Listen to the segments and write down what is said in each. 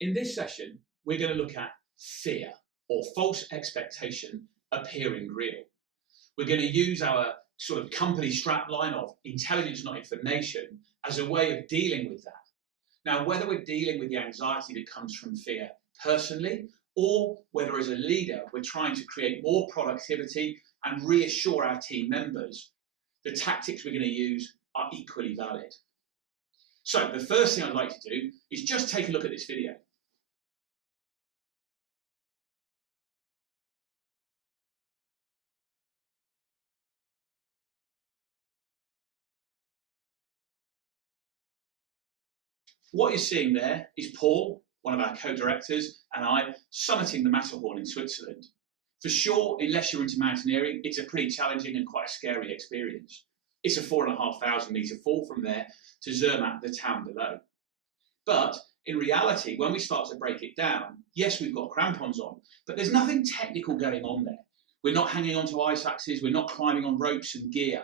In this session, we're going to look at fear, or false expectation appearing real. We're going to use our sort of company strapline of intelligence, not information, as a way of dealing with that. Now, whether we're dealing with the anxiety that comes from fear personally, or whether as a leader we're trying to create more productivity and reassure our team members, the tactics we're going to use are equally valid. So the first thing I'd like to do is just take a look at this video. What you're seeing there is Paul, one of our co-directors, and I summiting the Matterhorn in Switzerland. For sure, unless you're into mountaineering, it's a pretty challenging and quite a scary experience. It's a 4,500 metre fall from there to Zermatt, the town below. But in reality, when we start to break it down, yes, we've got crampons on, but there's nothing technical going on there. We're not hanging onto ice axes, we're not climbing on ropes and gear.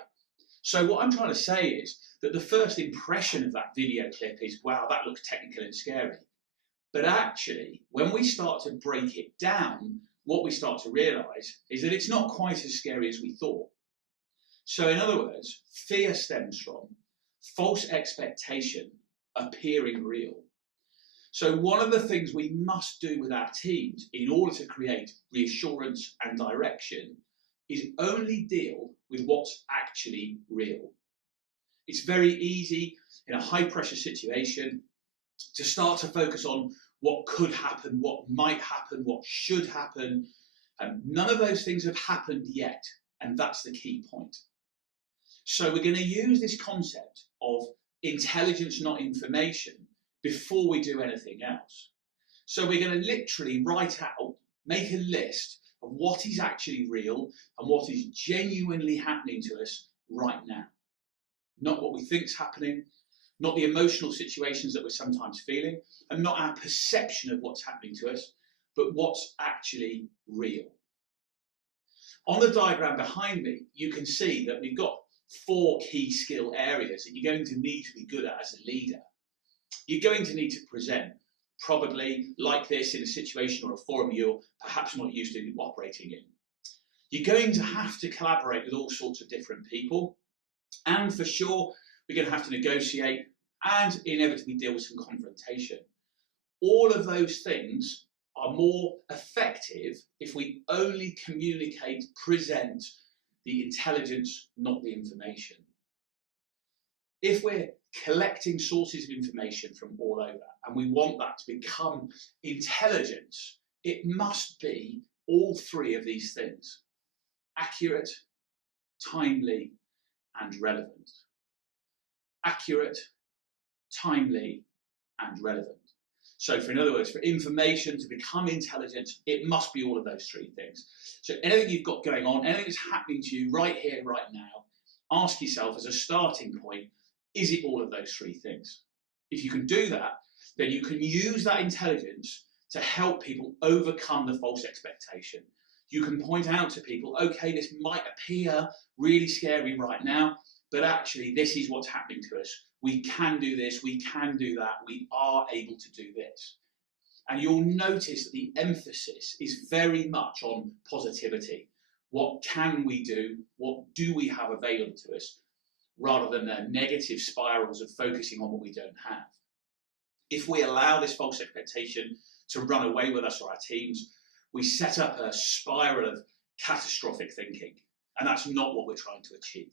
So what I'm trying to say is that the first impression of that video clip is, wow, that looks technical and scary. But actually, when we start to break it down, what we start to realise is that it's not quite as scary as we thought. So in other words, fear stems from false expectation appearing real. So one of the things we must do with our teams in order to create reassurance and direction is only deal with what's actually real. It's very easy in a high pressure situation to start to focus on what could happen, what might happen, what should happen. And none of those things have happened yet. And that's the key point. So we're going to use this concept of intelligence, not information, before we do anything else. So we're going to literally write out, make a list of what is actually real and what is genuinely happening to us right now. Not what we think is happening, not the emotional situations that we're sometimes feeling, and not our perception of what's happening to us, but what's actually real. On the diagram behind me, you can see that we've got 4 key skill areas that you're going to need to be good at as a leader. You're going to need to present, probably like this in a situation or a forum you're perhaps not used to operating in. You're going to have to collaborate with all sorts of different people, and for sure, we're going to have to negotiate and inevitably deal with some confrontation. All of those things are more effective if we only communicate, present the intelligence, not the information. If we're collecting sources of information from all over and we want that to become intelligence, it must be all 3 of these things: accurate, timely, and relevant. Accurate, timely, and relevant. So in other words, for information to become intelligence, it must be all of those 3 things. So anything you've got going on, anything that's happening to you right here, right now, ask yourself as a starting point, is it all of those 3 things? If you can do that, then you can use that intelligence to help people overcome the false expectation. You can point out to people, okay, this might appear really scary right now, but actually this is what's happening to us. We can do this, we can do that, we are able to do this. And you'll notice that the emphasis is very much on positivity. What can we do? What do we have available to us? Rather than the negative spirals of focusing on what we don't have. If we allow this false expectation to run away with us or our teams, we set up a spiral of catastrophic thinking, and that's not what we're trying to achieve.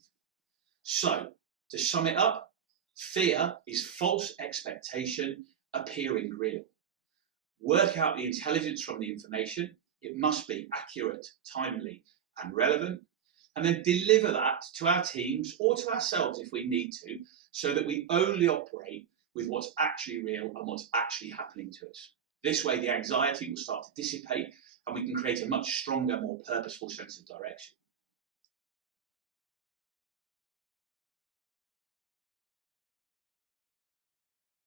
So, to sum it up, fear is false expectation appearing real. Work out the intelligence from the information. It must be accurate, timely, and relevant. And then deliver that to our teams or to ourselves if we need to, so that we only operate with what's actually real and what's actually happening to us. This way, the anxiety will start to dissipate and we can create a much stronger, more purposeful sense of direction.